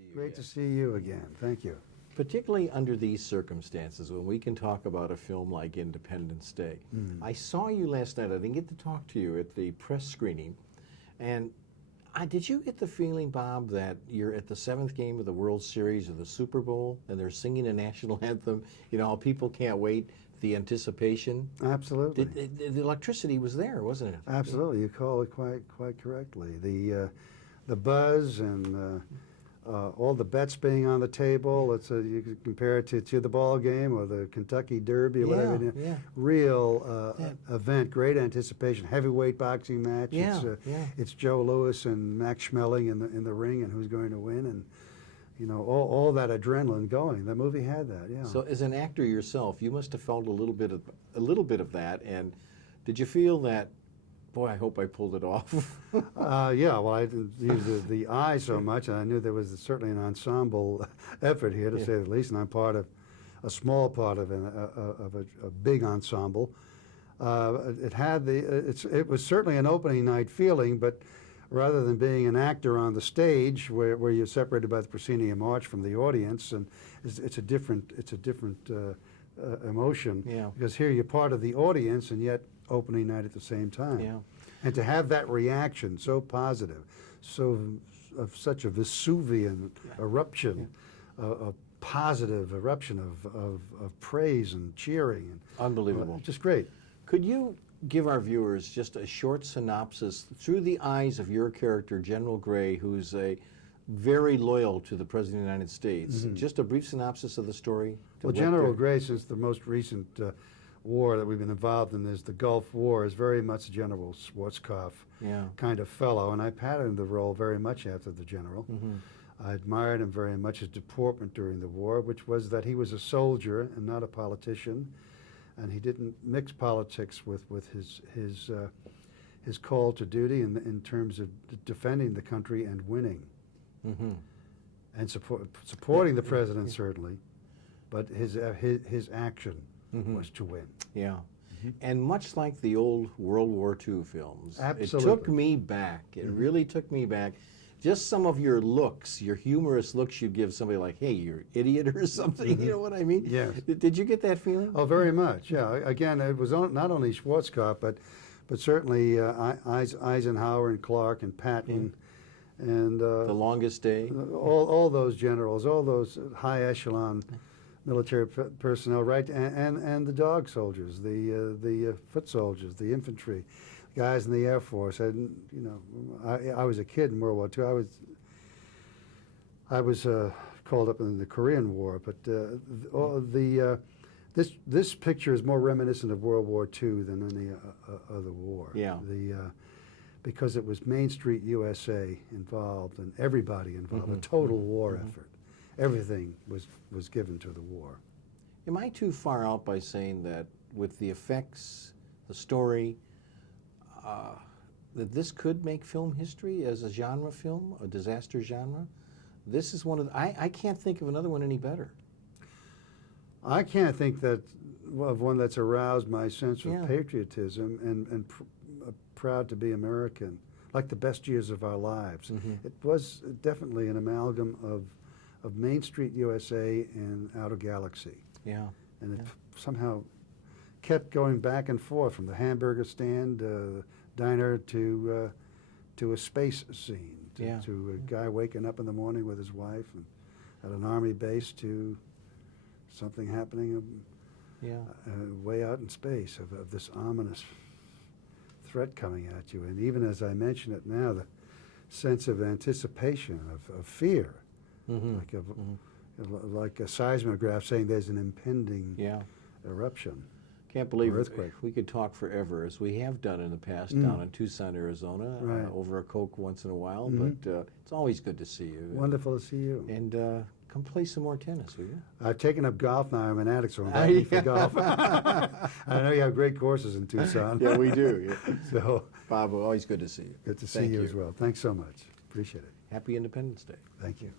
see you Great again. to see you again. Thank you. Particularly under these circumstances, when we can talk about a film like Independence Day. I saw you last night. I didn't get to talk to you at the press screening. And did you get the feeling, Bob, that you're at the 7th game of the World Series or the Super Bowl, and they're singing a national anthem? You know, how people can't wait, the anticipation? Absolutely. The electricity was there, wasn't it? Absolutely. You call it quite correctly. The buzz and all the bets being on the table. You could compare it to the ball game or the Kentucky Derby or whatever. Yeah. Real event, great anticipation. Heavyweight boxing match. It's Joe Louis and Max Schmeling in the ring, and who's going to win, and you know all that adrenaline going. The movie had that. Yeah. So, as an actor yourself, you must have felt a little bit of that. And did you feel that? Boy, I hope I pulled it off. Yeah, well, I didn't use the eye so much, and I knew there was certainly an ensemble effort here, to say the least, and I'm part of a small part of a big ensemble. It was certainly an opening night feeling, but rather than being an actor on the stage where you're separated by the proscenium march from the audience, and it's a different emotion. Yeah. Because here you're part of the audience, and yet opening night at the same time. Yeah. And to have that reaction so positive, of such a Vesuvian eruption, a positive eruption of praise and cheering. And, Unbelievable. just great. Could you give our viewers just a short synopsis through the eyes of your character, General Gray, who's very loyal to the President of the United States? Just a brief synopsis of the story. Well, General Gray, since the most recent war that we've been involved in is the Gulf War, is very much General Schwarzkopf kind of fellow, and I patterned the role very much after the general. I admired him very much, his deportment during the war, which was that he was a soldier and not a politician, and he didn't mix politics with his call to duty in terms of defending the country and winning. And supporting the president, certainly, but his action was to win. Yeah. And much like the old World War II films, Absolutely. it took me back. It really took me back. Just some of your looks, your humorous looks you'd give somebody like, hey, you're an idiot or something, you know what I mean? Yes. Did you get that feeling? Oh, very much, yeah. Again, it was not only Schwarzkopf, but certainly Eisenhower and Clark and Patton and The Longest Day? all those generals, all those high echelon military personnel, right, and the dog soldiers, the foot soldiers, the infantry, guys in the Air Force. And you know, I was a kid in World War II. I was called up in the Korean War, but this picture is more reminiscent of World War II than any other war. Yeah. Because it was Main Street USA involved and everybody involved, a total war effort. Everything was given to the war. Am I too far out by saying that with the effects, the story, that this could make film history as a genre film, a disaster genre? This is one of the, I can't think of another one any better. I can't think of one that's aroused my sense of patriotism and proud to be American, like the best years of our lives. It was definitely an amalgam of Main Street USA and Outer Galaxy. Yeah. And it somehow kept going back and forth from the hamburger stand, diner, to a space scene, to a guy waking up in the morning with his wife and at an army base, to something happening way out in space, of this ominous threat coming at you. And even as I mention it now, the sense of anticipation, of fear, like a seismograph saying there's an impending eruption. Can't believe earthquake. We could talk forever, as we have done in the past down in Tucson, Arizona, over a Coke once in a while, but it's always good to see you. Wonderful to see you. And come play some more tennis, will you? I've taken up golf now. I'm an addict, so invite me for golf. I know you have great courses in Tucson. Yeah, we do. So, Bob, always good to see you. Good to see you as well. Thanks so much. Appreciate it. Happy Independence Day. Thank you.